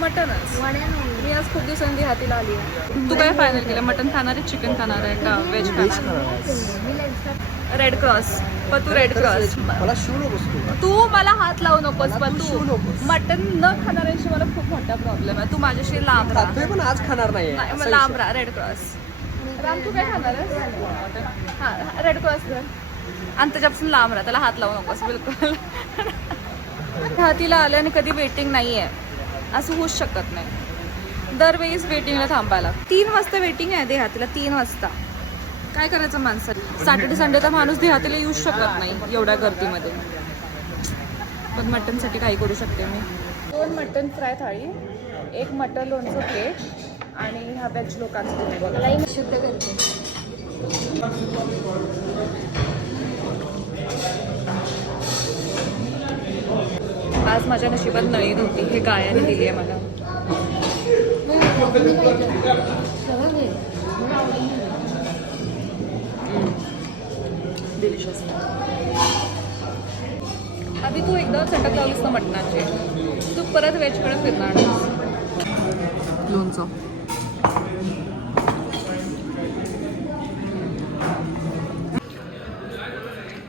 मटनच. मी आज खूप दिवसांनी हातीला आली आहे. तू काय फायनल केलं? मटन खाणार आहे, चिकन खाणार आहे का व्हेज खाणार? Red cross. पण तू रेड क्रॉस. मला शू नकोस तू मला हात लावू नकोस. पण तू शिवू तू नकोस. मटन न खाणाऱ्यांशी मला खूप मोठा प्रॉब्लेम आहे. तू माझ्याशी लांब राहा. खातोय पण आज खाणार नाही नाही, मग लांब राहा. Red cross. राम तू काय खाणार आहे? हां रेड क्रॉस कर आणि त्याच्यापासून लांब राहा. त्याला हात लावू नकोस बिलकुल. हातीला आलं आणि कधी वेटिंग नाही आहे असं होऊच शकत नाही. दरवेळीच वेटिंगला थांबायला. 3 वाजता वेटिंग आहे देहातीला. 3 वाजता काय करायचं माणसाने? सॅटर्डे संडे तर माणूस देहातीला येऊच शकत नाही एवढ्या गर्दीमध्ये. पण मटनसाठी काही करू शकते मी. 2 मटन फ्राय थाळी, 1 मटन लोणचं प्लेट आणि ह्या वेज लोकांचं मला शुद्ध करते. आज माझ्या नशिबात नळी नव्हती. हे गायाने दिली आहे मला. डिलिशियस. आधी तू एकदा चटक लावलीस ना मटणाची, तू परत व्हेजकडे फिरणार नाहीस. लोणचं